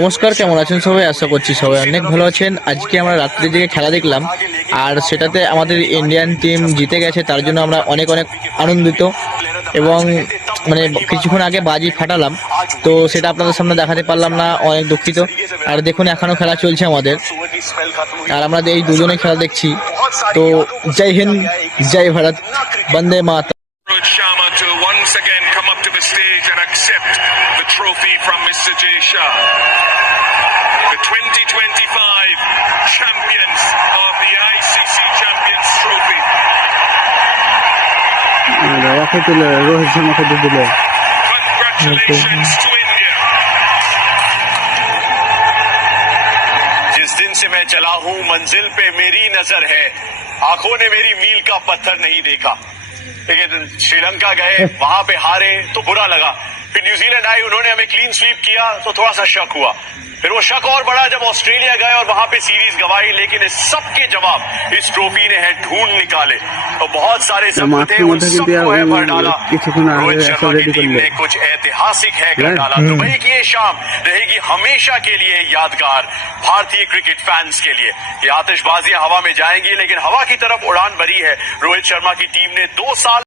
নমস্কার, কেমন আছেন সবাই? আশা করছি সবাই অনেক ভালো আছেন। আজকে আমরা রাত্রে দিকে খেলা দেখলাম, আর সেটাতে আমাদের ইন্ডিয়ান টিম জিতে গেছে, তার জন্য আমরা অনেক অনেক আনন্দিত। এবং মানে কিছুক্ষণ আগে বাজি ফাটালাম, তো সেটা আপনাদের সামনে দেখাতে পারলাম না, অনেক দুঃখিত। আর দেখুন এখনও খেলা চলছে আমাদের। আর আমরা এই দুজনে খেলা দেখছি। তো জয় হিন্দ, জয় ভারত, বন্দে মাতা the stage and accept the trophy from Mr. Jay Shah. The 2025 champions of the ICC Champions Trophy. Congratulations to India. जिस दिन से मैं चला हूँ मंजिल पे मेरी नज़र है आँखों ने मेरी मील का पत्थर नहीं देखा लेकिन श्रीलंका गए वहाँ पे हारे तो बुरा लगा। फिर न्यूजीलैंड आई उन्होंने हमें क्लीन स्वीप किया तो थोड़ा सा शक हुआ। फिर वो शक और बढ़ा जब ऑस्ट्रेलिया गए और वहाँ पे सीरीज़ गवाई लेकिन इस सबके जवाब इस ट्रॉफी ने है ढूंढ निकाले। और बहुत सारे जख्म थे उन सबको है डाला। रोहित शर्मा कुछ ऐतिहासिक है कर डाला। तो दुबई की ये शाम रहेगी हमेशा के लिए यादगार भारतीय क्रिकेट फैंस के लिए। ये आतिशबाजियाँ हवा में जाएँगी लेकिन हवा की तरफ़ उड़ान भरी है। रोहित शर्मा की टीम ने दो साल